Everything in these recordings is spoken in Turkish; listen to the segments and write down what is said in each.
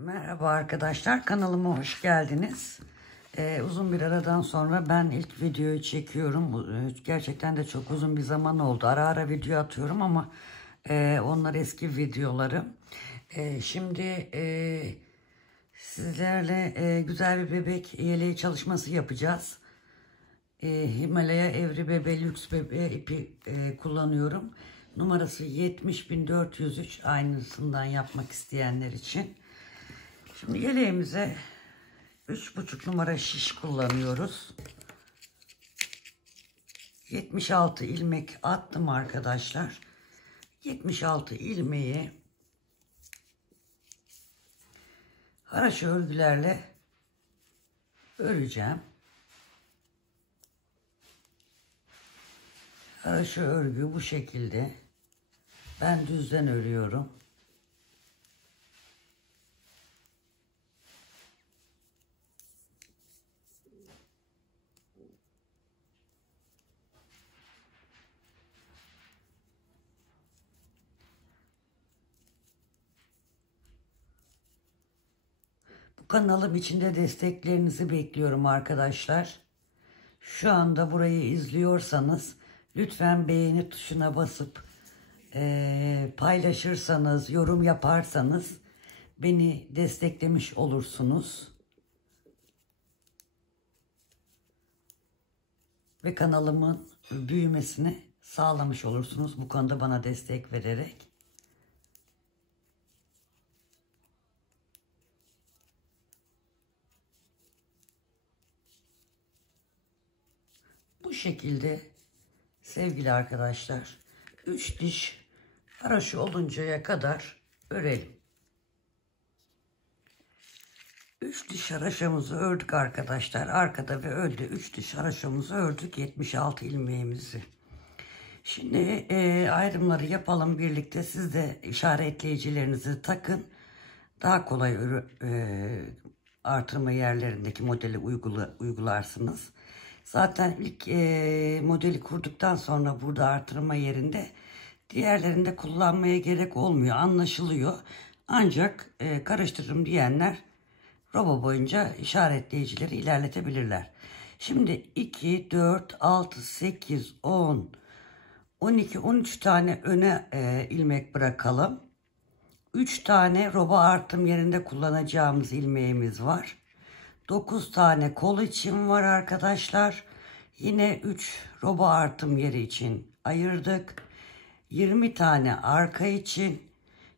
Merhaba arkadaşlar, kanalıma hoş geldiniz. Uzun bir aradan sonra ben ilk videoyu çekiyorum. Gerçekten de çok uzun bir zaman oldu. Ara ara video atıyorum ama onlar eski videolarım. Şimdi sizlerle güzel bir bebek yeleği çalışması yapacağız. Himalaya Evri Bebe Lüks Bebe ipi kullanıyorum. Numarası 70403, aynısından yapmak isteyenler için. Şimdi yeleğimize 3,5 numara şiş kullanıyoruz. 76 ilmek attım arkadaşlar. 76 ilmeği haraşo örgülerle öreceğim. Haraşo örgü bu şekilde. Ben düzden örüyorum. Kanalım içinde desteklerinizi bekliyorum arkadaşlar. Şu anda burayı izliyorsanız lütfen beğeni tuşuna basıp paylaşırsanız, yorum yaparsanız beni desteklemiş olursunuz. Ve kanalımın büyümesini sağlamış olursunuz bu konuda bana destek vererek. Bu şekilde sevgili arkadaşlar 3 diş haraşo oluncaya kadar örelim. 3 diş haraşomuzu ördük arkadaşlar. Arkada ve önde 3 diş haraşomuzu ördük. 76 ilmeğimizi. Şimdi ayrımları yapalım birlikte. Siz de işaretleyicilerinizi takın. Daha kolay artırma yerlerindeki modeli uygularsınız. Zaten ilk modeli kurduktan sonra burada artırma yerinde diğerlerinde kullanmaya gerek olmuyor. Anlaşılıyor. Ancak karıştırırım diyenler robo boyunca işaretleyicileri ilerletebilirler. Şimdi 2, 4, 6, 8, 10, 12, 13 tane öne ilmek bırakalım. 3 tane robo artım yerinde kullanacağımız ilmeğimiz var. 9 tane kol için var arkadaşlar. Yine 3 robo artım yeri için ayırdık. 20 tane arka için.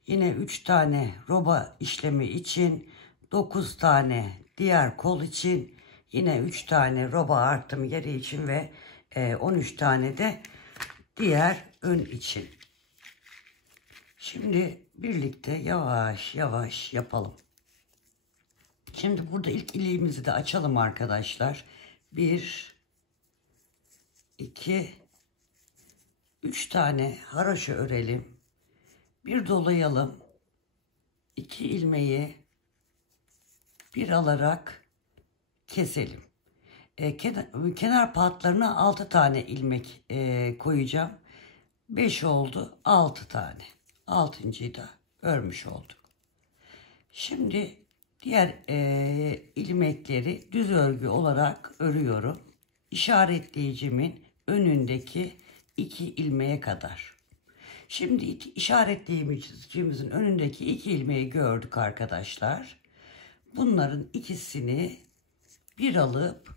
Yine 3 tane robo işlemi için. 9 tane diğer kol için. Yine 3 tane robo artım yeri için ve 13 tane de diğer ön için. Şimdi birlikte yavaş yavaş yapalım. Şimdi burada ilk iliğimizi de açalım arkadaşlar. 1, 2, 3 tane haraşo örelim. Bir dolayalım. 2 ilmeği bir alarak keselim. Kenar patlarına 6 tane ilmek koyacağım. 5 oldu. 6 tane. 6.'yı da örmüş olduk. Şimdi diğer ilmekleri düz örgü olarak örüyorum. İşaretleyicimin önündeki 2 ilmeğe kadar. Şimdi işaretleyicimizin önündeki 2 ilmeği gördük arkadaşlar. Bunların ikisini bir alıp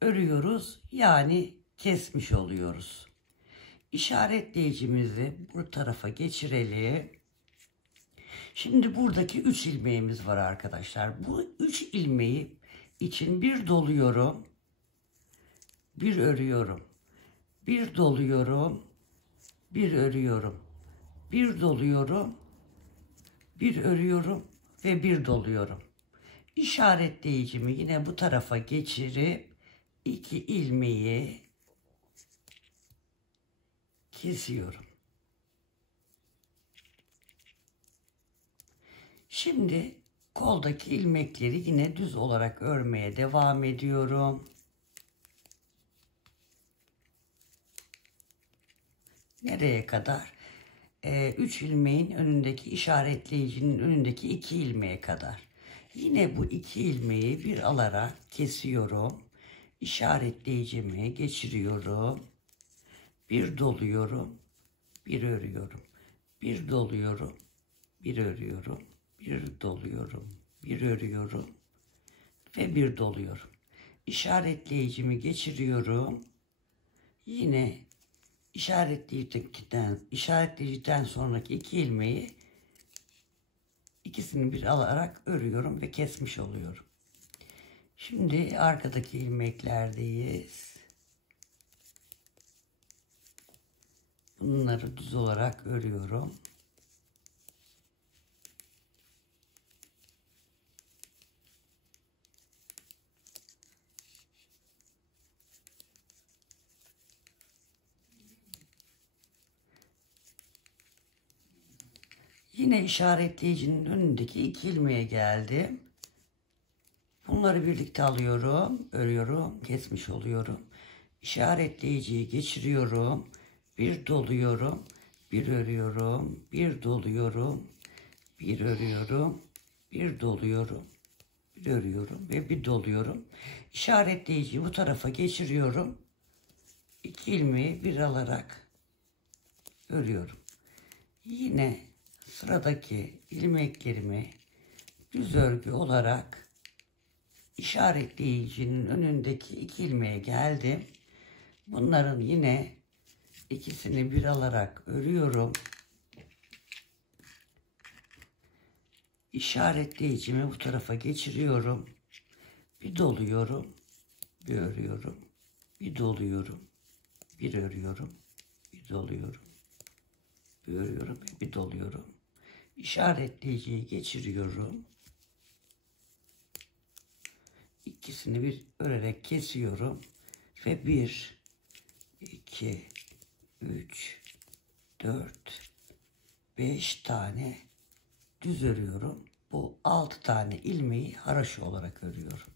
örüyoruz. Yani kesmiş oluyoruz. İşaretleyicimizi bu tarafa geçirelim. Şimdi buradaki 3 ilmeğimiz var arkadaşlar. Bu 3 ilmeği için bir doluyorum. Bir örüyorum. Bir doluyorum. Bir örüyorum. Bir doluyorum. Bir örüyorum ve bir doluyorum. İşaretleyicimi yine bu tarafa geçirip 2 ilmeği kesiyorum. Şimdi koldaki ilmekleri yine düz olarak örmeye devam ediyorum. Nereye kadar? 3 ilmeğin önündeki işaretleyicinin önündeki 2 ilmeğe kadar. Yine bu 2 ilmeği bir alarak kesiyorum. İşaretleyicimi geçiriyorum. Bir doluyorum, bir örüyorum. Bir doluyorum, bir örüyorum. Bir doluyorum, bir örüyorum ve bir doluyorum. İşaretleyicimi geçiriyorum. Yine işaretleyiciden sonraki 2 ilmeği ikisini bir alarak örüyorum ve kesmiş oluyorum. Şimdi arkadaki ilmeklerdeyiz. Bunları düz olarak örüyorum. Yine işaretleyicinin önündeki 2 ilmeğe geldim. Bunları birlikte alıyorum, örüyorum, kesmiş oluyorum. İşaretleyiciyi geçiriyorum, bir doluyorum, bir örüyorum, bir doluyorum, bir örüyorum, bir doluyorum, bir örüyorum ve bir doluyorum. İşaretleyiciyi bu tarafa geçiriyorum. 2 ilmeği bir alarak örüyorum. Yine sıradaki ilmeklerimi düz örgü olarak işaretleyicinin önündeki 2 ilmeğe geldim. Bunların yine ikisini bir alarak örüyorum. İşaretleyicimi bu tarafa geçiriyorum. Bir doluyorum, bir örüyorum, bir doluyorum, bir örüyorum, bir doluyorum, bir örüyorum ve bir doluyorum. İşaretleyiciyi geçiriyorum. İkisini bir örerek kesiyorum ve 1, 2, 3, 4, 5 tane düz örüyorum. Bu 6 tane ilmeği haroşa olarak örüyorum.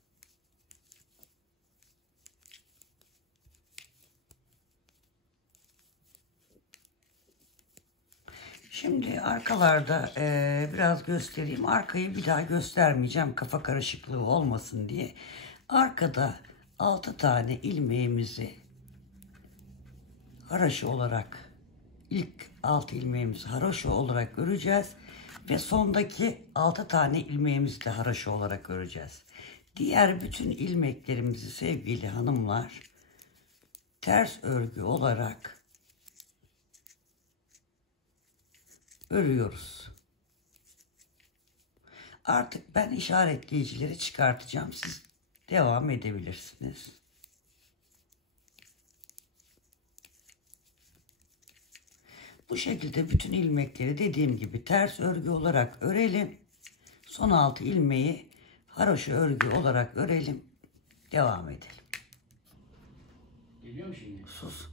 Şimdi arkalarda biraz göstereyim. Arkayı bir daha göstermeyeceğim kafa karışıklığı olmasın diye. Arkada 6 tane ilmeğimizi haroşa olarak ilk 6 ilmeğimizi haroşa olarak öreceğiz. Ve sondaki 6 tane ilmeğimizi de haroşa olarak öreceğiz. Diğer bütün ilmeklerimizi sevgili hanımlar ters örgü olarak örüyoruz. Artık ben işaretleyicileri çıkartacağım. Siz devam edebilirsiniz. Bu şekilde bütün ilmekleri dediğim gibi ters örgü olarak örelim. Son 6 ilmeği haroşa örgü olarak örelim. Devam edelim. Geliyor mu şimdi? Sus.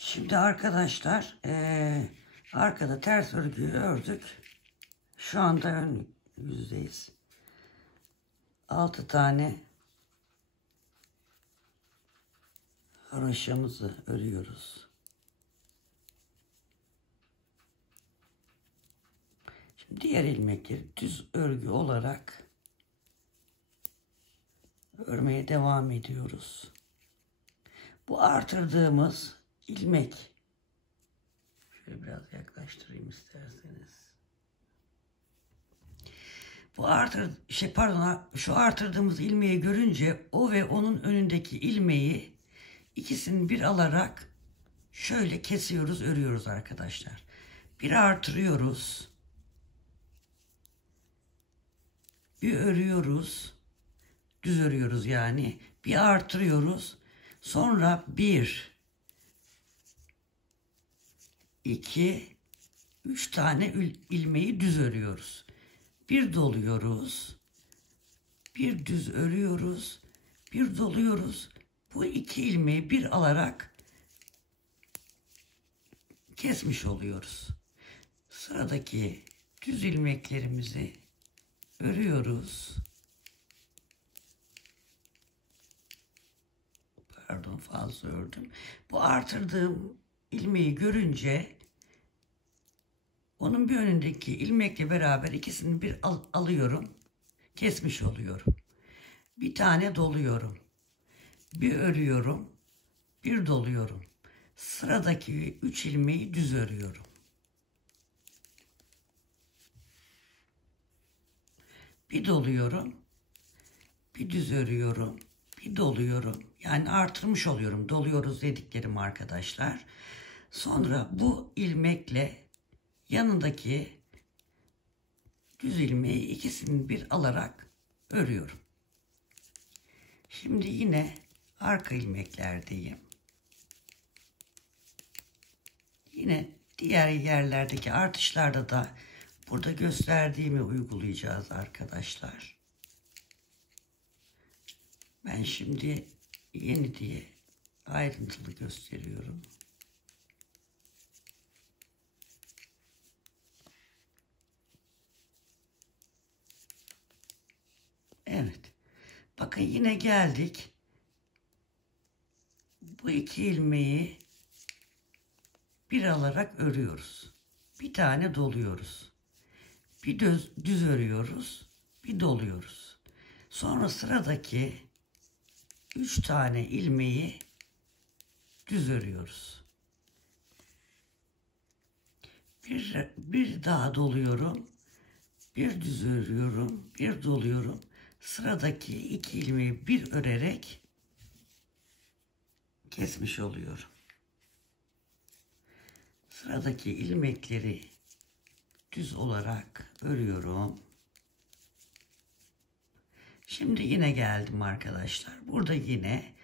Şimdi arkadaşlar arkada ters örgüyü ördük. Şu anda ön yüzdeyiz. 6 tane haroşamızı örüyoruz. Şimdi diğer ilmekleri düz örgü olarak örmeye devam ediyoruz. Bu artırdığımız ilmek, şöyle biraz yaklaştırayım isterseniz. Şu artırdığımız ilmeği görünce o ve onun önündeki ilmeği ikisini bir alarak şöyle kesiyoruz, örüyoruz arkadaşlar. Bir artırıyoruz. Bir örüyoruz. Düz örüyoruz yani. Bir artırıyoruz. Sonra 1, 2, 3 tane ilmeği düz örüyoruz. Bir doluyoruz. Bir düz örüyoruz. Bir doluyoruz. Bu 2 ilmeği bir alarak kesmiş oluyoruz. Sıradaki düz ilmeklerimizi örüyoruz. Pardon, fazla ördüm. Bu artırdığım ilmeği görünce Onun bir önündeki ilmekle beraber ikisini bir alıyorum. Kesmiş oluyorum. Bir tane doluyorum. Bir örüyorum. Bir doluyorum. Sıradaki 3 ilmeği düz örüyorum. Bir doluyorum. Bir düz örüyorum. Bir doluyorum. Yani artırmış oluyorum. Doluyoruz dediklerim arkadaşlar. Sonra bu ilmekle yanındaki düz ilmeği ikisini bir alarak örüyorum. Şimdi yine arka ilmeklerdeyim. Yine diğer yerlerdeki artışlarda da burada gösterdiğimi uygulayacağız arkadaşlar. Ben şimdi yeni diye ayrıntılı gösteriyorum. Evet. Bakın yine geldik. Bu 2 ilmeği bir alarak örüyoruz. Bir tane doluyoruz. Bir düz örüyoruz. Bir doluyoruz. Sonra sıradaki 3 tane ilmeği düz örüyoruz. Bir daha doluyorum. Bir düz örüyorum. Bir doluyorum. Sıradaki 2 ilmeği bir örerek kesmiş oluyorum. Sıradaki ilmekleri düz olarak örüyorum. Şimdi yine geldim arkadaşlar. Burada yine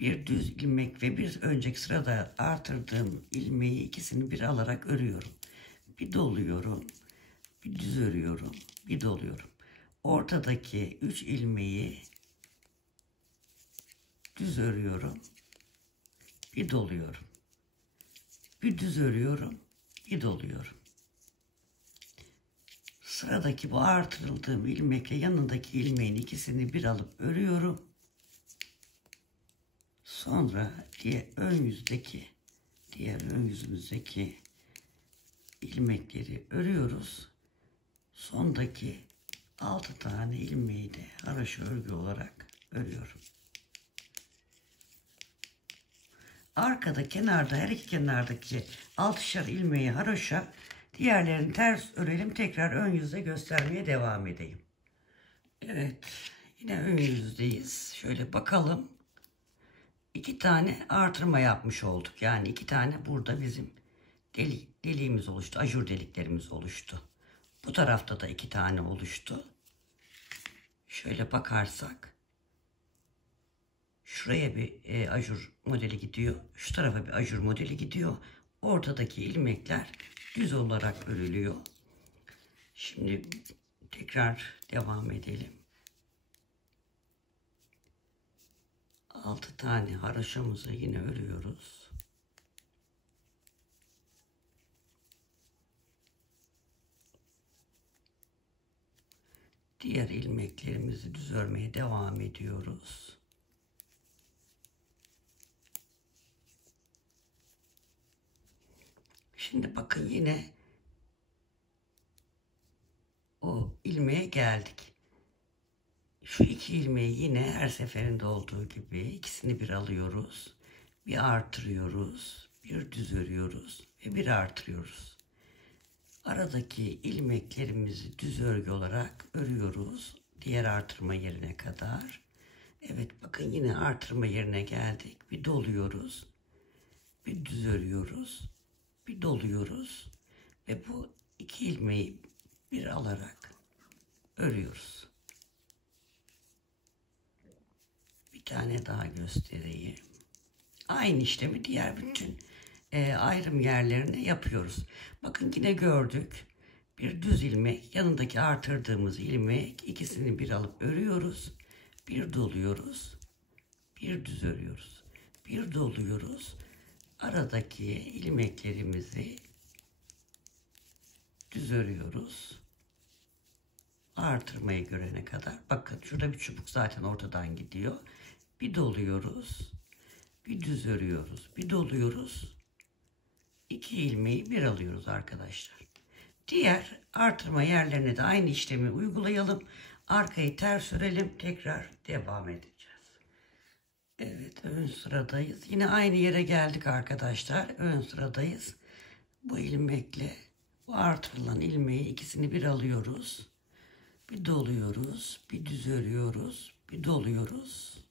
bir düz ilmek ve bir önceki sırada artırdığım ilmeği ikisini bir alarak örüyorum. Bir doluyorum. Bir düz örüyorum. Bir doluyorum. Ortadaki 3 ilmeği düz örüyorum. Bir doluyorum. Bir düz örüyorum. Bir doluyorum. Sıradaki bu artırıldığım ilmekle yanındaki ilmeğin ikisini bir alıp örüyorum. Sonra diğer ön yüzümüzdeki ilmekleri örüyoruz. Sondaki 6 tane ilmeği de haroşa örgü olarak örüyorum. Arkada, kenarda, her iki kenardaki 6'şar ilmeği haroşa, diğerlerini ters örelim. Tekrar ön yüzde göstermeye devam edeyim. Evet, yine ön yüzdeyiz. Şöyle bakalım. 2 tane artırma yapmış olduk. Yani 2 tane burada bizim deliğimiz oluştu. Ajur deliklerimiz oluştu. Bu tarafta da 2 tane oluştu. Şöyle bakarsak şuraya bir ajur modeli gidiyor. Şu tarafa bir ajur modeli gidiyor. Ortadaki ilmekler düz olarak örülüyor. Şimdi tekrar devam edelim. 6 tane haroşamızı yine örüyoruz. Diğer ilmeklerimizi düz örmeye devam ediyoruz. Şimdi bakın yine o ilmeğe geldik. Şu 2 ilmeği yine her seferinde olduğu gibi ikisini bir alıyoruz. Bir artırıyoruz. Bir düz örüyoruz ve bir artırıyoruz. Aradaki ilmeklerimizi düz örgü olarak örüyoruz. Diğer artırma yerine kadar. Evet, bakın yine artırma yerine geldik. Bir doluyoruz. Bir düz örüyoruz. Bir doluyoruz. Ve bu 2 ilmeği bir alarak örüyoruz. Bir tane daha göstereyim. Aynı işlemi diğer bütün ayrım yerlerine yapıyoruz. Bakın yine gördük. Bir düz ilmek, yanındaki artırdığımız ilmek, ikisini bir alıp örüyoruz. Bir doluyoruz. Bir düz örüyoruz. Bir doluyoruz. Aradaki ilmeklerimizi düz örüyoruz. Artırmayı görene kadar. Bakın şurada bir çubuk zaten ortadan gidiyor. Bir doluyoruz. Bir düz örüyoruz. Bir doluyoruz. 2 ilmeği bir alıyoruz arkadaşlar. Diğer artırma yerlerine de aynı işlemi uygulayalım. Arkayı ters örelim. Tekrar devam edeceğiz. Evet, ön sıradayız. Yine aynı yere geldik arkadaşlar. Ön sıradayız. Bu ilmekle bu artırılan ilmeği ikisini bir alıyoruz. Bir doluyoruz. Bir düz örüyoruz. Bir doluyoruz.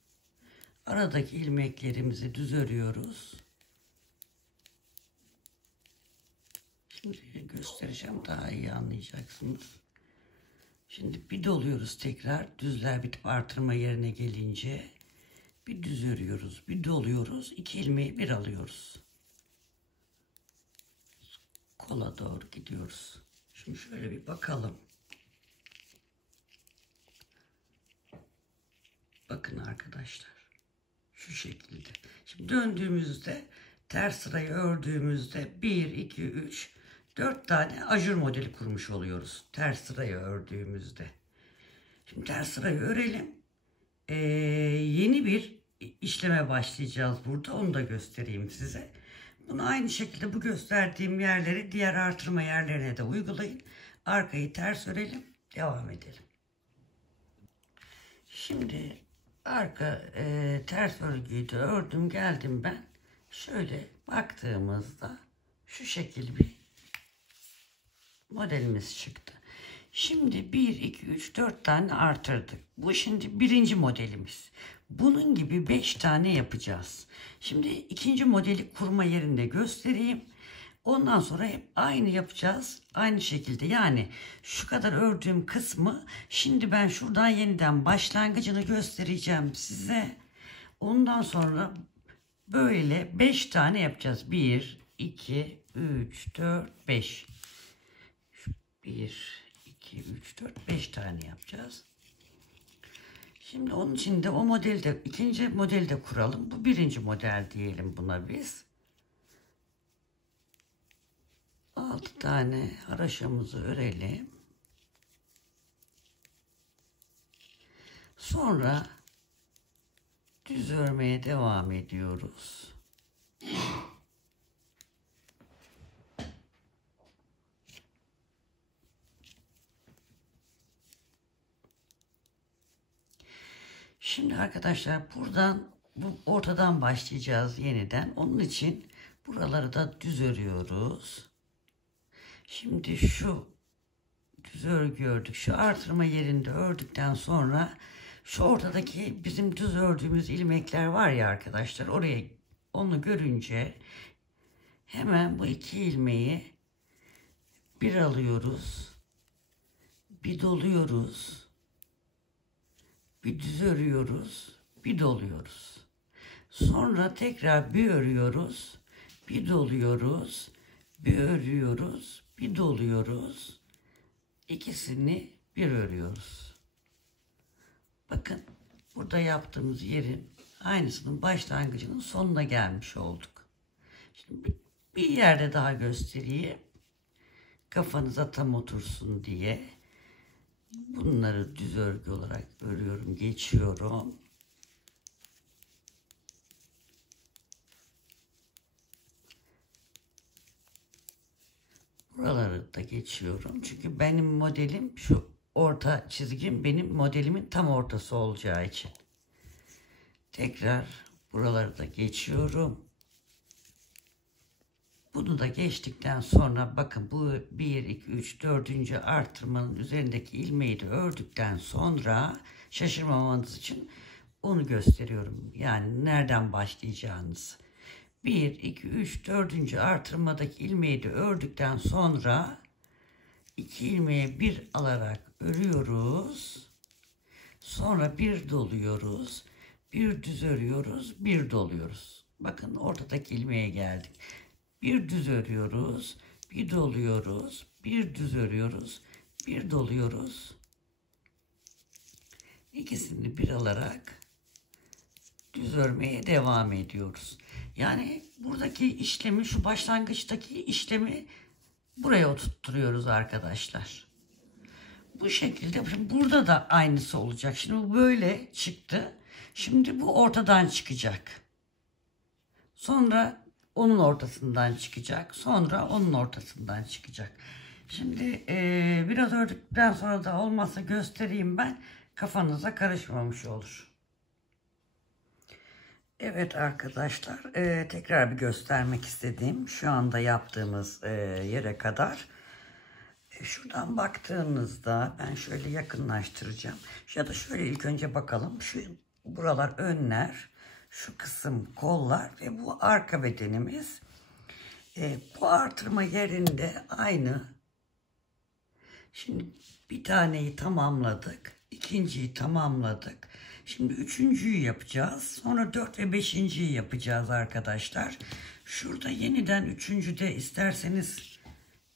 Aradaki ilmeklerimizi düz örüyoruz. Şimdi göstereceğim, daha iyi anlayacaksınız. Şimdi bir doluyoruz tekrar. Düzler bitip artırma yerine gelince bir düz örüyoruz. Bir doluyoruz. İki ilmeği bir alıyoruz. Kola doğru gidiyoruz. Şimdi şöyle bir bakalım. Bakın arkadaşlar. Şu şekilde. Şimdi döndüğümüzde ters sırayı ördüğümüzde 1, 2, 3, 4 tane ajur modeli kurmuş oluyoruz. Ters sırayı ördüğümüzde. Şimdi ters sırayı örelim. Yeni bir işleme başlayacağız burada. Onu da göstereyim size. Bunu aynı şekilde bu gösterdiğim yerleri diğer artırma yerlerine de uygulayın. Arkayı ters örelim. Devam edelim. Şimdi arka ters örgüyü de ördüm geldim ben. Şöyle baktığımızda şu şekil bir modelimiz çıktı. Şimdi 1, 2, 3, 4 tane artırdık. Bu şimdi birinci modelimiz. Bunun gibi 5 tane yapacağız. Şimdi ikinci modeli kurma yerinde göstereyim. Ondan sonra hep aynı yapacağız. Aynı şekilde, yani şu kadar ördüğüm kısmı şimdi ben şuradan yeniden başlangıcını göstereceğim size. Ondan sonra böyle 5 tane yapacağız. 1, 2, 3, 4, 5. 1, 2, 3, 4, 5 tane yapacağız. Şimdi onun için de o modelde, ikinci modelde kuralım. Bu birinci model diyelim buna biz. 6 tane haraşamızı örelim. Sonra düz örmeye devam ediyoruz. Şimdi arkadaşlar buradan, bu ortadan başlayacağız yeniden. Onun için buraları da düz örüyoruz. Şimdi şu düz örgü ördük. Şu artırma yerinde ördükten sonra şu ortadaki bizim düz ördüğümüz ilmekler var ya arkadaşlar, oraya, onu görünce hemen bu iki ilmeği bir alıyoruz. Bir doluyoruz. Bir düz örüyoruz. Bir doluyoruz. Sonra tekrar bir örüyoruz. Bir doluyoruz. Bir örüyoruz. Bir doluyoruz. İkisini bir örüyoruz. Bakın burada yaptığımız yerin aynısının başlangıcının sonuna gelmiş olduk. Şimdi bir yerde daha göstereyim. Kafanıza tam otursun diye. Bunları düz örgü olarak örüyorum, geçiyorum. Buraları da geçiyorum. Çünkü benim modelim, şu orta çizgim benim modelimin tam ortası olacağı için. Tekrar buraları da geçiyorum. Bunu da geçtikten sonra bakın bu 1, 2, 3, 4. artırmanın üzerindeki ilmeği de ördükten sonra şaşırmamanız için onu gösteriyorum. Yani nereden başlayacağınız. 1, 2, 3, 4. artırmadaki ilmeği de ördükten sonra 2 ilmeği bir alarak örüyoruz. Sonra bir doluyoruz. Bir düz örüyoruz. Bir doluyoruz. Bakın ortadaki ilmeğe geldik. Bir düz örüyoruz. Bir doluyoruz. Bir düz örüyoruz. Bir doluyoruz. İkisini bir alarak düz örmeye devam ediyoruz. Yani buradaki işlemi, şu başlangıçtaki işlemi buraya oturtturuyoruz arkadaşlar. Bu şekilde. Şimdi burada da aynısı olacak. Şimdi bu böyle çıktı. Şimdi bu ortadan çıkacak. Sonra onun ortasından çıkacak. Sonra onun ortasından çıkacak. Şimdi biraz ördükten sonra da olmazsa göstereyim ben. Kafanıza karışmamış olur. Evet arkadaşlar, tekrar bir göstermek istediğim şu anda yaptığımız yere kadar. Şuradan baktığınızda ben şöyle yakınlaştıracağım. Ya da şöyle ilk önce bakalım. Şu buralar önler, şu kısım kollar ve bu arka bedenimiz. Bu artırma yerinde aynı. Şimdi bir taneyi tamamladık. İkinciyi tamamladık. Şimdi üçüncüyü yapacağız. Sonra 4 ve 5.'yi yapacağız arkadaşlar. Şurada yeniden üçüncüde isterseniz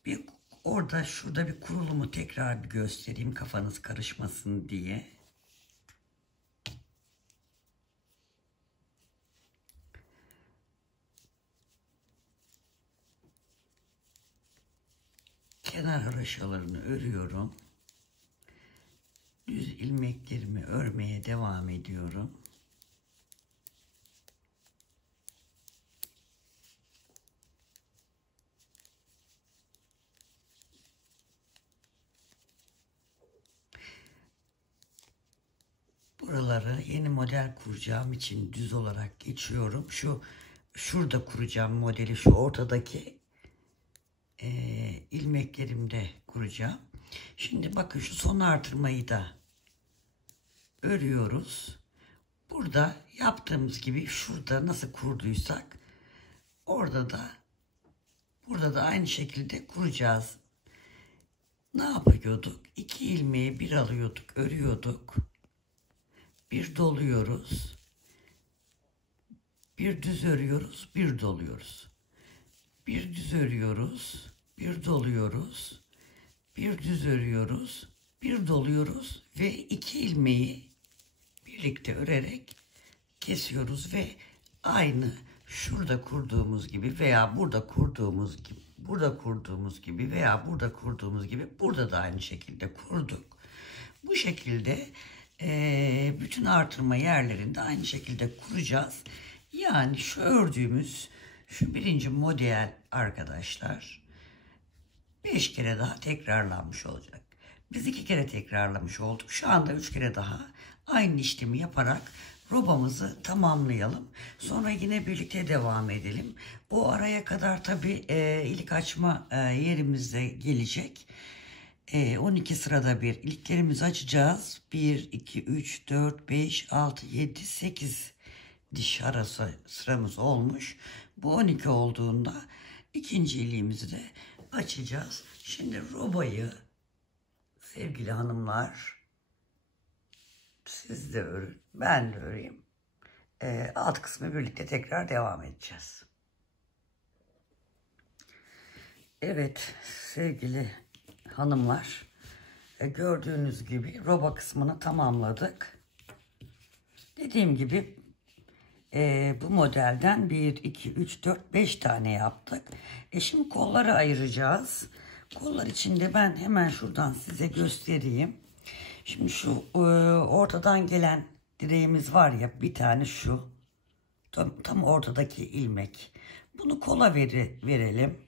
bir orada şurada bir kurulumu tekrar bir göstereyim kafanız karışmasın diye. Kenar haroşalarını örüyorum. Düz ilmeklerimi örmeye devam ediyorum. Buraları yeni model kuracağım için düz olarak geçiyorum. Şurada kuracağım modeli, şu ortadaki ilmeklerimde kuracağım. Şimdi bakın şu son artırmayı da örüyoruz. Burada yaptığımız gibi şurada nasıl kurduysak burada da aynı şekilde kuracağız. Ne yapıyorduk? 2 ilmeği bir alıyorduk, örüyorduk. Bir doluyoruz. Bir düz örüyoruz, bir doluyoruz. Bir düz örüyoruz, bir doluyoruz. Bir düz örüyoruz, bir doluyoruz ve 2 ilmeği birlikte örerek kesiyoruz ve aynı şurada kurduğumuz gibi veya burada kurduğumuz gibi, burada kurduğumuz gibi veya burada kurduğumuz gibi burada da aynı şekilde kurduk. Bu şekilde bütün artırma yerlerinde aynı şekilde kuracağız. Yani şu ördüğümüz şu birinci model arkadaşlar 5 kere daha tekrarlanmış olacak. Biz 2 kere tekrarlamış olduk. Şu anda 3 kere daha aynı işlemi yaparak robamızı tamamlayalım. Sonra yine birlikte devam edelim. O araya kadar tabii ilik açma yerimizde gelecek. 12 sırada bir iliklerimizi açacağız. 1, 2, 3, 4, 5, 6, 7, 8 diş arası sıramız olmuş. Bu 12 olduğunda ikinci iliğimizi de açacağız. Şimdi robayı sevgili hanımlar siz de örün, ben de öreyim. Alt kısmı birlikte tekrar devam edeceğiz. Evet sevgili hanımlar, gördüğünüz gibi roba kısmını tamamladık. Dediğim gibi bu modelden 1, 2, 3, 4, 5 tane yaptık. Şimdi kolları ayıracağız. Kollar içinde ben hemen şuradan size göstereyim. Şimdi şu ortadan gelen direğimiz var ya, bir tane şu. Tam ortadaki ilmek. Bunu kola verelim.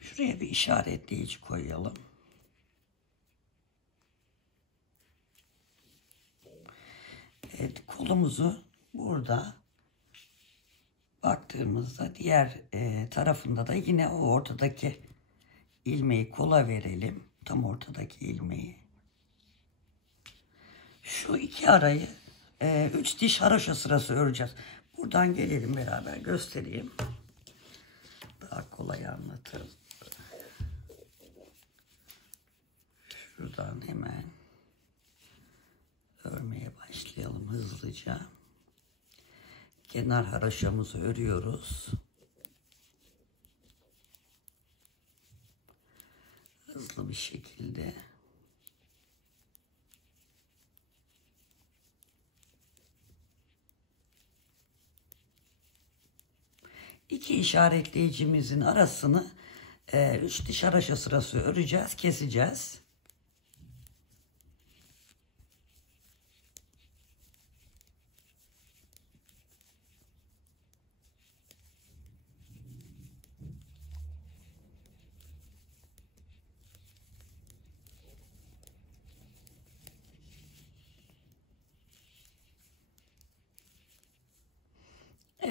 Şuraya bir işaretleyici koyalım. Evet, kolumuzu burada baktığımızda diğer tarafında da yine o ortadaki ilmeği kola verelim. Tam ortadaki ilmeği. Şu iki arayı 3 diş haroşa sırası öreceğiz. Buradan gelelim, beraber göstereyim. Daha kolay anlatırım. Şuradan hemen örmeye başlayalım hızlıca. Kenar haroşamızı örüyoruz. Hızlı bir şekilde. İki işaretleyicimizin arasını 3 diş haroşa sırası öreceğiz, keseceğiz.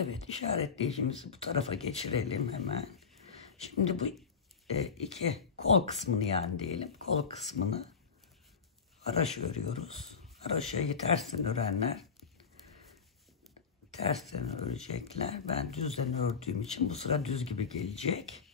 Evet, işaretleyicimizi bu tarafa geçirelim hemen. Şimdi bu iki kol kısmını, yani diyelim kol kısmını haraşo örüyoruz. Haraşoyu tersten örenler tersten örecekler. Ben düzden ördüğüm için bu sıra düz gibi gelecek.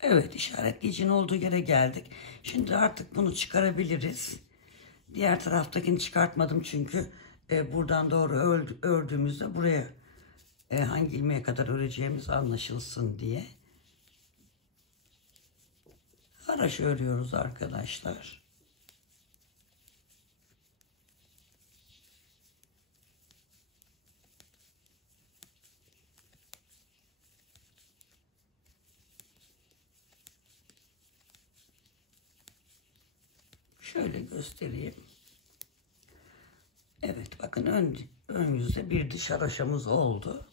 Evet, işaretleyicinin olduğu yere geldik. Şimdi artık bunu çıkarabiliriz. Diğer taraftakini çıkartmadım çünkü buradan doğru ördüğümüzde buraya hangi ilmeğe kadar öreceğimiz anlaşılsın diye. Haraşo örüyoruz arkadaşlar. Şöyle göstereyim. Evet, bakın ön yüzde bir diş haraşomuz oldu.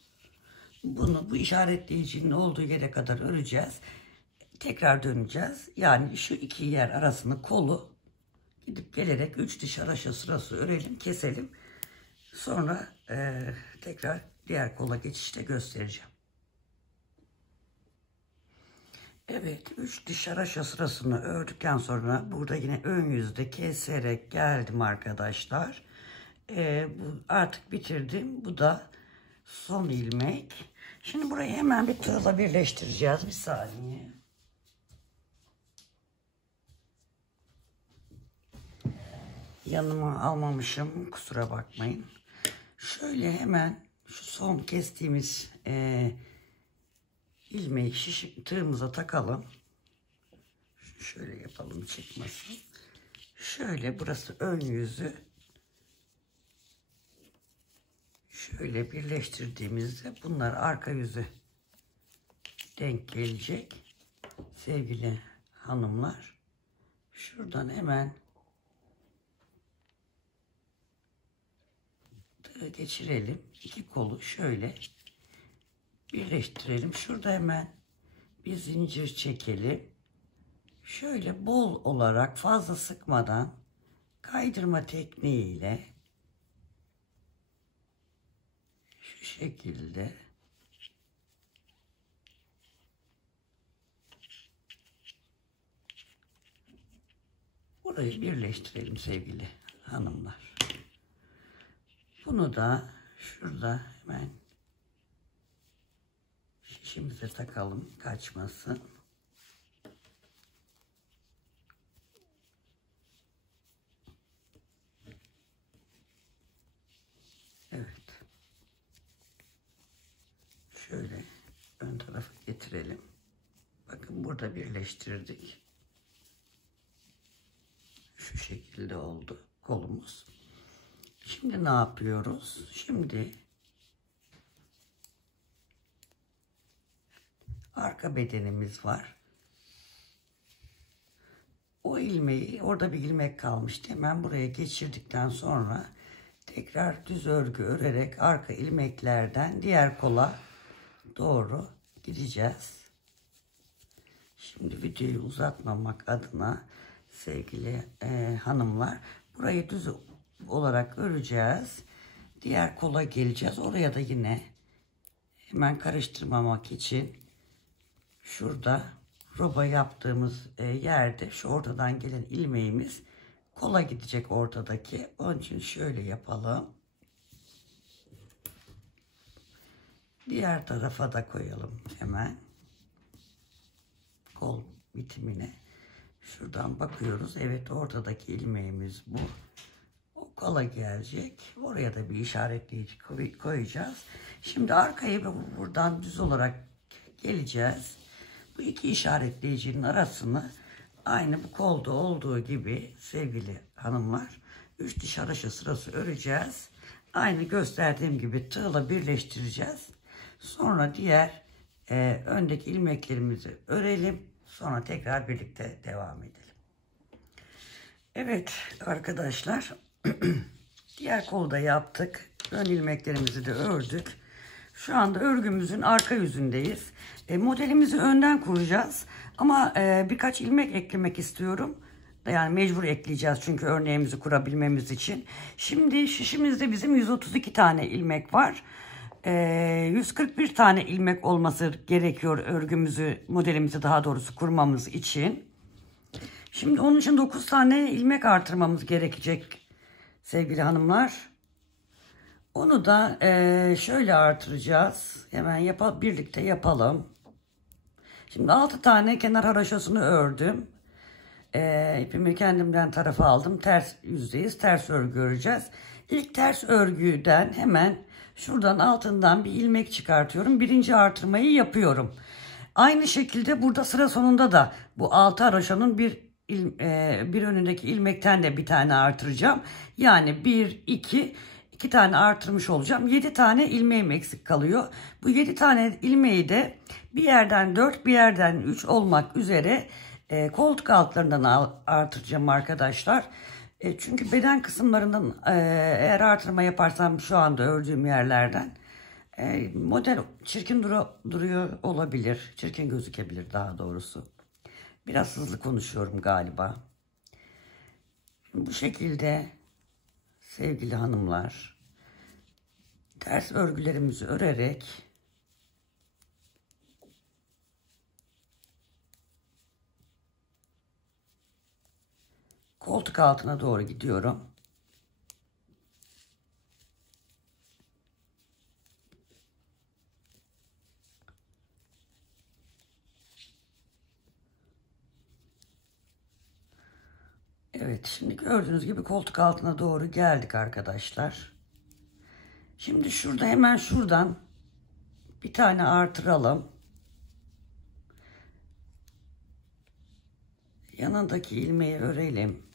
Bunu bu işaretleyicinin olduğu yere kadar öreceğiz. Tekrar döneceğiz. Yani şu iki yer arasını, kolu gidip gelerek 3 diş haraşo sırası örelim, keselim. Sonra tekrar diğer kola geçişte göstereceğim. Evet, 3 diş haraşo sırasını ördükten sonra burada yine ön yüzde keserek geldim arkadaşlar. Bu artık bitirdim. Bu da son ilmek. Şimdi burayı hemen bir tığla birleştireceğiz. Bir saniye. Yanıma almamışım. Kusura bakmayın. Şöyle hemen şu son kestiğimiz ilmeği tığımıza takalım. Şöyle yapalım, çıkmasın. Şöyle burası ön yüzü. Şöyle birleştirdiğimizde bunlar arka yüzü denk gelecek. Sevgili hanımlar. Şuradan hemen tığı geçirelim. İki kolu şöyle birleştirelim. Şurada hemen bir zincir çekelim. Şöyle bol olarak, fazla sıkmadan, kaydırma tekniğiyle şu şekilde burayı birleştirelim sevgili hanımlar. Bunu da şurada hemen şişimize takalım, kaçmasın. Evet. Şöyle ön tarafa getirelim. Bakın burada birleştirdik. Şu şekilde oldu kolumuz. Şimdi ne yapıyoruz? Şimdi arka bedenimiz var. O ilmeği, orada bir ilmek kalmıştı. Hemen buraya geçirdikten sonra tekrar düz örgü örerek arka ilmeklerden diğer kola doğru gideceğiz. Şimdi videoyu uzatmamak adına sevgili hanımlar, burayı düz olarak öreceğiz. Diğer kola geleceğiz. Oraya da yine hemen karıştırmamak için şurada roba yaptığımız yerde şu ortadan gelen ilmeğimiz kola gidecek ortadaki. Onun için şöyle yapalım. Diğer tarafa da koyalım hemen. Kol bitimine. Şuradan bakıyoruz. Evet, ortadaki ilmeğimiz bu. O kola gelecek. Oraya da bir işaretleyici koyacağız. Şimdi arkayı buradan düz olarak geleceğiz. Bu iki işaretleyicinin arasını aynı bu kolda olduğu gibi sevgili hanımlar 3 diş haraşo sırası öreceğiz. Aynı gösterdiğim gibi tığla birleştireceğiz. Sonra diğer öndeki ilmeklerimizi örelim. Sonra tekrar birlikte devam edelim. Evet arkadaşlar, diğer kolu da yaptık. Ön ilmeklerimizi de ördük. Şu anda örgümüzün arka yüzündeyiz. Modelimizi önden kuracağız. Ama birkaç ilmek eklemek istiyorum. Yani mecbur ekleyeceğiz çünkü örneğimizi kurabilmemiz için. Şimdi şişimizde bizim 132 tane ilmek var. 141 tane ilmek olması gerekiyor örgümüzü, modelimizi daha doğrusu kurmamız için. Şimdi onun için 9 tane ilmek artırmamız gerekecek sevgili hanımlar. Onu da şöyle artıracağız. Hemen birlikte yapalım. Şimdi 6 tane kenar haraşosunu ördüm. İpimi kendimden tarafa aldım. Ters yüzdeyiz. Ters örgü öreceğiz. İlk ters örgüden hemen şuradan altından bir ilmek çıkartıyorum. Birinci artırmayı yapıyorum. Aynı şekilde burada sıra sonunda da bu 6 haraşonun bir önündeki ilmekten de bir tane artıracağım. Yani 1, 2 tane artırmış olacağım. 7 tane ilmeğim eksik kalıyor. Bu 7 tane ilmeği de bir yerden 4, bir yerden 3 olmak üzere koltuk altlarından artıracağım arkadaşlar. Çünkü beden kısımlarından eğer artırma yaparsam şu anda ördüğüm yerlerden model çirkin duruyor olabilir. Çirkin gözükebilir daha doğrusu. Biraz hızlı konuşuyorum galiba. Bu şekilde sevgili hanımlar, ters örgülerimizi örerek koltuk altına doğru gidiyorum. Evet, şimdi gördüğünüz gibi koltuk altına doğru geldik arkadaşlar. Şimdi şurada hemen şuradan bir tane artıralım. Yanındaki ilmeği örelim.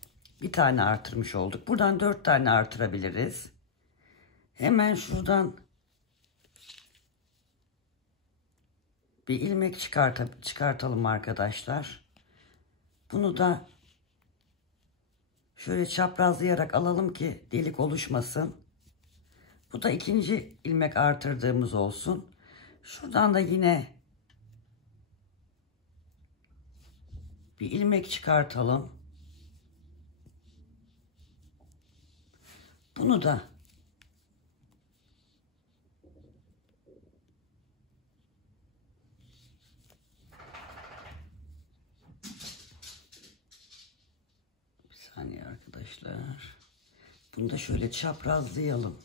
Bir tane artırmış olduk. Buradan 4 tane artırabiliriz. Hemen şuradan bir ilmek çıkartalım arkadaşlar. Bunu da şöyle çaprazlayarak alalım ki delik oluşmasın. Bu da ikinci ilmek artırdığımız olsun. Şuradan da yine bir ilmek çıkartalım. Bunu da bir saniye arkadaşlar. Bunu da şöyle çaprazlayalım.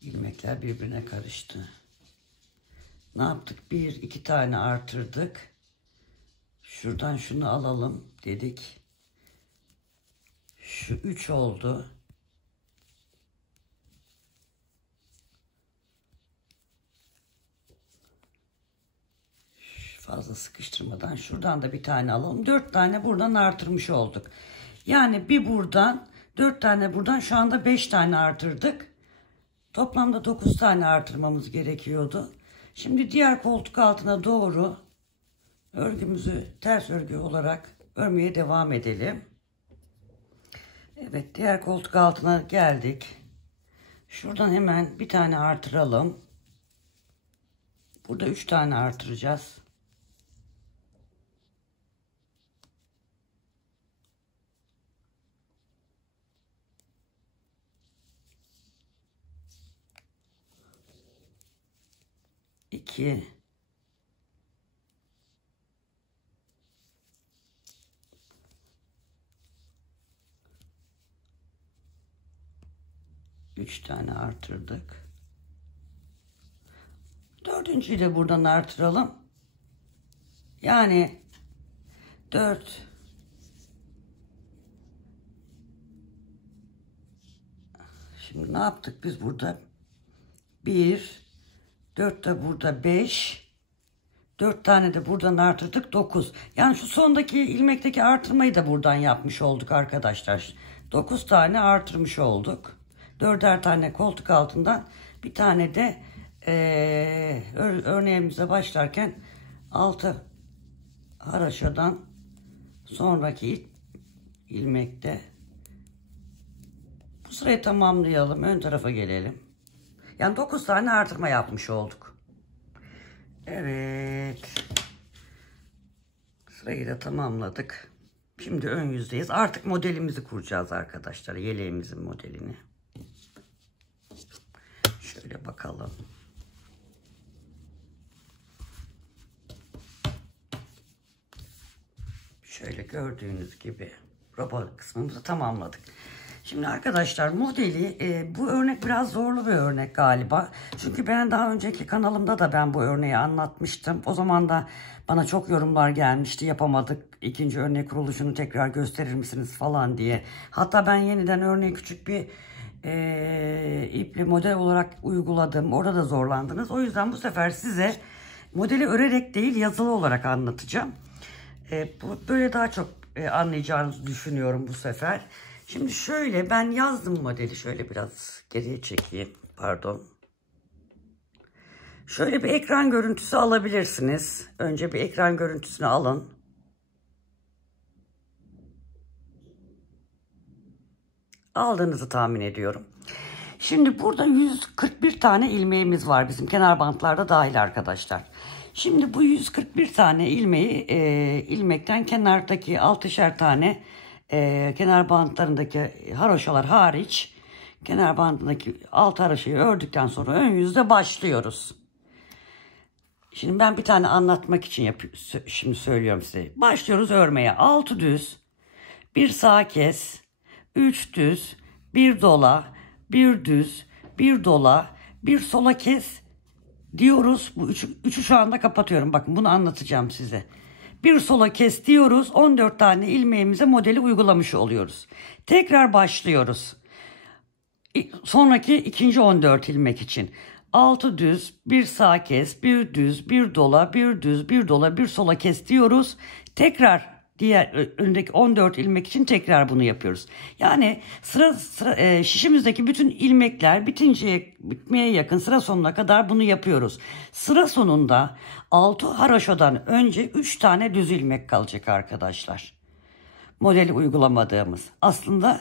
İlmekler birbirine karıştı. Ne yaptık? 1, 2 tane artırdık. Şuradan şunu alalım dedik. Şu 3 oldu. Fazla sıkıştırmadan şuradan da bir tane alalım. 4 tane buradan artırmış olduk. Yani bir buradan 4 tane buradan, şu anda 5 tane artırdık. Toplamda 9 tane artırmamız gerekiyordu. Şimdi diğer koltuk altına doğru örgümüzü ters örgü olarak örmeye devam edelim. Evet, diğer koltuk altına geldik. Şuradan hemen bir tane artıralım. Burada 3 tane artıracağız. İki. 3 tane artırdık. Dördüncüyü de buradan artıralım. Yani 4. Şimdi ne yaptık biz burada? 1, 4 de burada 5. 4 tane de buradan artırdık 9. Yani şu sondaki ilmekteki artırmayı da buradan yapmış olduk arkadaşlar. 9 tane artırmış olduk. 4'er tane koltuk altından, bir tane de örneğimize başlarken 6 haraşodan sonraki ilmekte bu sırayı tamamlayalım. Ön tarafa gelelim. Yani 9 tane artırma yapmış olduk. Evet. Sırayı da tamamladık. Şimdi ön yüzdeyiz. Artık modelimizi kuracağız arkadaşlar. Yeleğimizin modelini. Şöyle bakalım. Şöyle gördüğünüz gibi robot kısmımızı tamamladık. Şimdi arkadaşlar modeli bu örnek biraz zorlu bir örnek galiba. Çünkü ben daha önceki kanalımda da ben bu örneği anlatmıştım. O zaman da bana çok yorumlar gelmişti. Yapamadık. İkinci örnek kuruluşunu tekrar gösterir misiniz falan diye. Hatta ben yeniden örneği küçük bir ipli model olarak uyguladım. Orada da zorlandınız. O yüzden bu sefer size modeli örerek değil yazılı olarak anlatacağım. Böyle daha çok anlayacağınızı düşünüyorum bu sefer. Şimdi şöyle ben yazdım modeli. Şöyle biraz geriye çekeyim. Pardon. Şöyle bir ekran görüntüsü alabilirsiniz. Önce bir ekran görüntüsünü alın. Aldığınızı tahmin ediyorum. Şimdi burada 141 tane ilmeğimiz var. Bizim kenar bantlarda dahil arkadaşlar. Şimdi bu 141 tane ilmeği ilmekten kenardaki 6'şer tane kenar bantlarındaki haroşalar hariç kenar bandındaki alt haroşayı ördükten sonra ön yüzde başlıyoruz. Şimdi ben bir tane anlatmak için şimdi söylüyorum size. Başlıyoruz örmeye. 6 düz, 1 sağ kes, 3 düz, 1 dola, 1 düz, 1 dola, 1 sola kes diyoruz. Bu üçü şu anda kapatıyorum. Bakın bunu anlatacağım size. Bir sola kes diyoruz. 14 tane ilmeğimize modeli uygulamış oluyoruz. Tekrar başlıyoruz. Sonraki ikinci 14 ilmek için. 6 düz, 1 sağ kes, 1 düz, 1 dola, 1 düz, 1 dola, 1 sola kes diyoruz. Tekrar diğer önündeki 14 ilmek için tekrar bunu yapıyoruz. Yani şişimizdeki bütün ilmekler bitmeye yakın sıra sonuna kadar bunu yapıyoruz. Sıra sonunda 6 haraşodan önce 3 tane düz ilmek kalacak arkadaşlar. Modeli uygulamadığımız. Aslında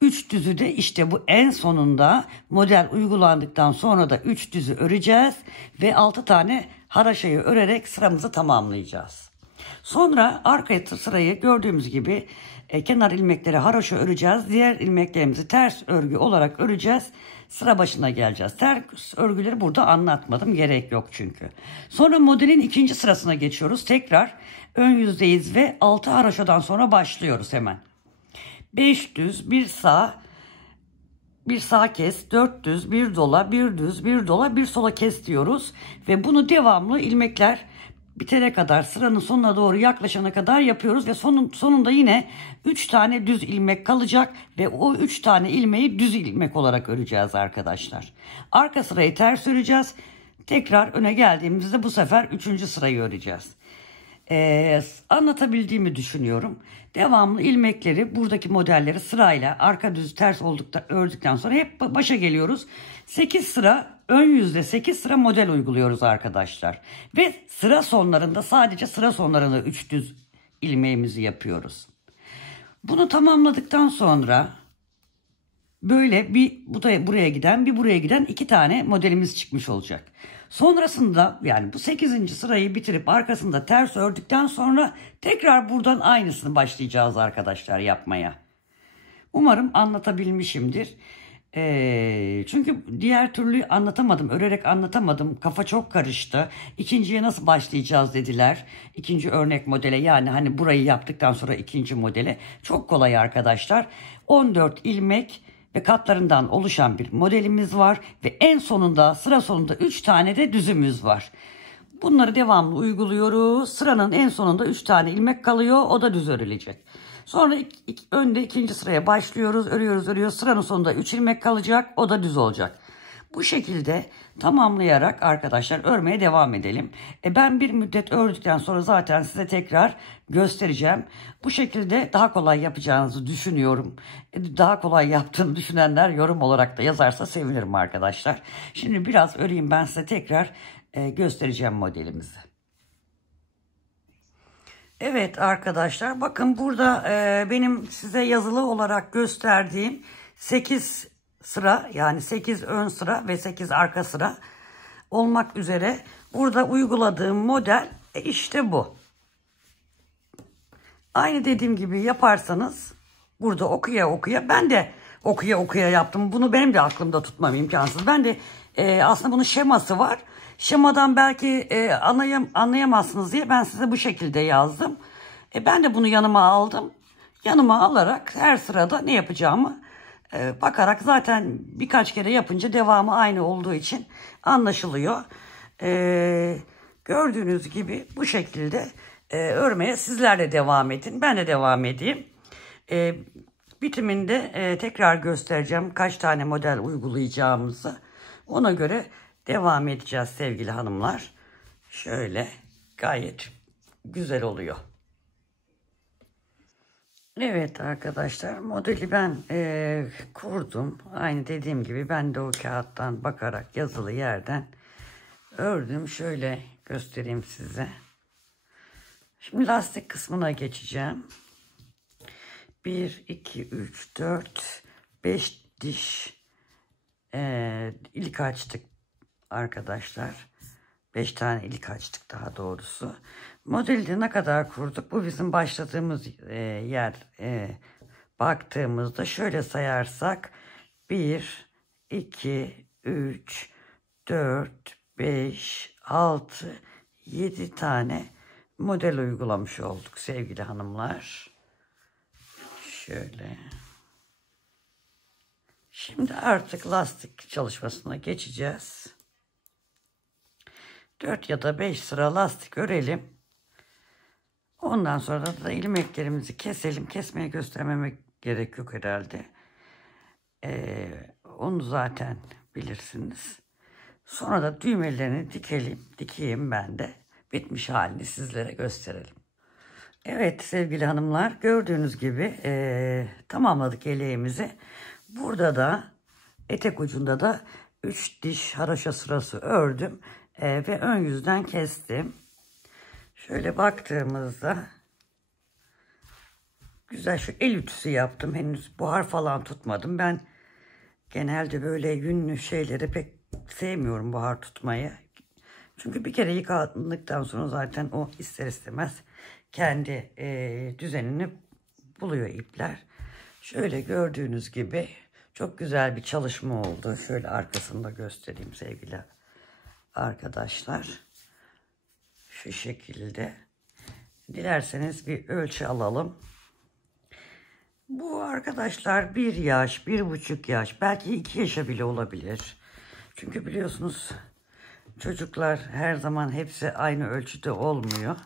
3 düzü de işte bu en sonunda model uygulandıktan sonra da 3 düzü öreceğiz ve 6 tane haraşayı örerek sıramızı tamamlayacağız. Sonra arka sırayı gördüğümüz gibi kenar ilmekleri haroşa öreceğiz. Diğer ilmeklerimizi ters örgü olarak öreceğiz. Sıra başına geleceğiz. Ters örgüleri burada anlatmadım. Gerek yok çünkü. Sonra modelin ikinci sırasına geçiyoruz. Tekrar ön yüzdeyiz ve 6 haroşadan sonra başlıyoruz hemen. 5 düz, 1 sağ, 1 sağ kes, 4 düz, 1 dola, 1 düz, 1 dola, 1 sola kes diyoruz. Ve bunu devamlı ilmekler bitene kadar, sıranın sonuna doğru yaklaşana kadar yapıyoruz ve sonunda yine 3 tane düz ilmek kalacak ve o 3 tane ilmeği düz ilmek olarak öreceğiz arkadaşlar. Arka sırayı ters öreceğiz. Tekrar öne geldiğimizde bu sefer 3. sırayı öreceğiz. Anlatabildiğimi düşünüyorum. Devamlı ilmekleri, buradaki modelleri sırayla arka düz ters ördükten sonra hep başa geliyoruz. 8 sıra ön yüzde 8 sıra model uyguluyoruz arkadaşlar. Ve sıra sonlarında sadece sıra sonlarında 3 düz ilmeğimizi yapıyoruz. Bunu tamamladıktan sonra böyle bu da buraya giden bir buraya giden 2 tane modelimiz çıkmış olacak. Sonrasında yani bu 8. sırayı bitirip arkasında ters ördükten sonra tekrar buradan aynısını başlayacağız arkadaşlar yapmaya. Umarım anlatabilmişimdir. Çünkü diğer türlü anlatamadım. Örerek anlatamadım. Kafa çok karıştı. İkinciye nasıl başlayacağız dediler. İkinci örnek modele, yani hani burayı yaptıktan sonra ikinci modele. Çok kolay arkadaşlar. 14 ilmek ve katlarından oluşan bir modelimiz var. Ve en sonunda, sıra sonunda 3 tane de düzümüz var. Bunları devamlı uyguluyoruz. Sıranın en sonunda 3 tane ilmek kalıyor. O da düz örülecek. Sonra önde ikinci sıraya başlıyoruz. Örüyoruz. Sıranın sonunda 3 ilmek kalacak. O da düz olacak. Bu şekilde tamamlayarak arkadaşlar örmeye devam edelim. Ben bir müddet ördükten sonra zaten size tekrar göstereceğim. Bu şekilde daha kolay yapacağınızı düşünüyorum. Daha kolay yaptığını düşünenler yorum olarak da yazarsa sevinirim arkadaşlar. Şimdi biraz öreyim, ben size tekrar göstereceğim modelimizi. Evet arkadaşlar, bakın burada benim size yazılı olarak gösterdiğim 8 sıra, yani 8 ön sıra ve 8 arka sıra olmak üzere burada uyguladığım model işte bu. Aynı dediğim gibi yaparsanız burada okuya ben de okuya yaptım. Bunu benim de aklımda tutmam imkansız. Ben de aslında bunun şeması var. Şemadan belki anlayamazsınız diye ben size bu şekilde yazdım. Ben de bunu yanıma aldım. Yanıma alarak her sırada ne yapacağımı bakarak, zaten birkaç kere yapınca devamı aynı olduğu için anlaşılıyor. Gördüğünüz gibi bu şekilde örmeye sizler de devam edin. Ben de devam edeyim. Bitiminde tekrar göstereceğim kaç tane model uygulayacağımızı. Ona göre devam edeceğiz sevgili hanımlar. Şöyle gayet güzel oluyor. Evet arkadaşlar, modeli ben kurdum. Aynı dediğim gibi ben de o kağıttan bakarak yazılı yerden ördüm. Şöyle göstereyim size. Şimdi lastik kısmına geçeceğim. 1, 2, 3, 4, 5 diş ilik açtık arkadaşlar. 5 tane ilik açtık daha doğrusu. Modeli ne kadar kurduk? Bu bizim başladığımız yer. Baktığımızda şöyle sayarsak 1, 2, 3, 4, 5, 6, 7 tane model uygulamış olduk sevgili hanımlar. Şöyle. Şimdi artık lastik çalışmasına geçeceğiz. 4 ya da 5 sıra lastik örelim. Ondan sonra da ilmeklerimizi keselim. Kesmeye göstermemek gerek yok herhalde. Onu zaten bilirsiniz. Sonra da düğmelerini dikeyim ben de. Bitmiş halini sizlere gösterelim. Evet sevgili hanımlar, gördüğünüz gibi tamamladık yeleğimizi. Burada da etek ucunda da 3 diş haroşa sırası ördüm ve ön yüzden kestim. Şöyle baktığımızda güzel şu el ütüsü yaptım. Henüz buhar falan tutmadım. Ben genelde böyle yünlü şeyleri pek sevmiyorum, buhar tutmayı. Çünkü bir kere yıkandıktan sonra zaten o ister istemez kendi düzenini buluyor ipler. Şöyle gördüğünüz gibi çok güzel bir çalışma oldu. Şöyle arkasını da göstereyim sevgili arkadaşlar. Şu şekilde. Dilerseniz bir ölçü alalım. Bu arkadaşlar 1 yaş, 1,5 yaş, belki 2 yaşa bile olabilir. Çünkü biliyorsunuz çocuklar her zaman hepsi aynı ölçüde olmuyor.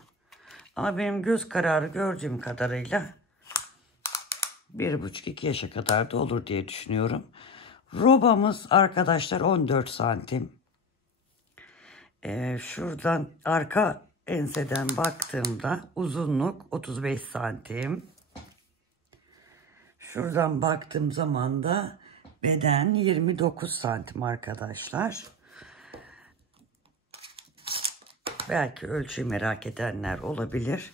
Ama benim göz kararı gördüğüm kadarıyla 1,5-2 yaşa kadar da olur diye düşünüyorum. Robamız arkadaşlar 14 santim. Şuradan arka enseden baktığımda uzunluk 35 santim. Şuradan baktığım zaman da beden 29 santim arkadaşlar. Belki ölçüyü merak edenler olabilir.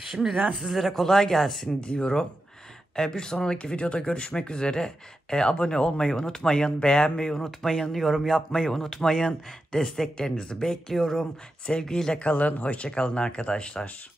Şimdiden sizlere kolay gelsin diyorum. Bir sonraki videoda görüşmek üzere. Abone olmayı unutmayın, beğenmeyi unutmayın, yorum yapmayı unutmayın. Desteklerinizi bekliyorum. Sevgiyle kalın, hoşça kalın arkadaşlar.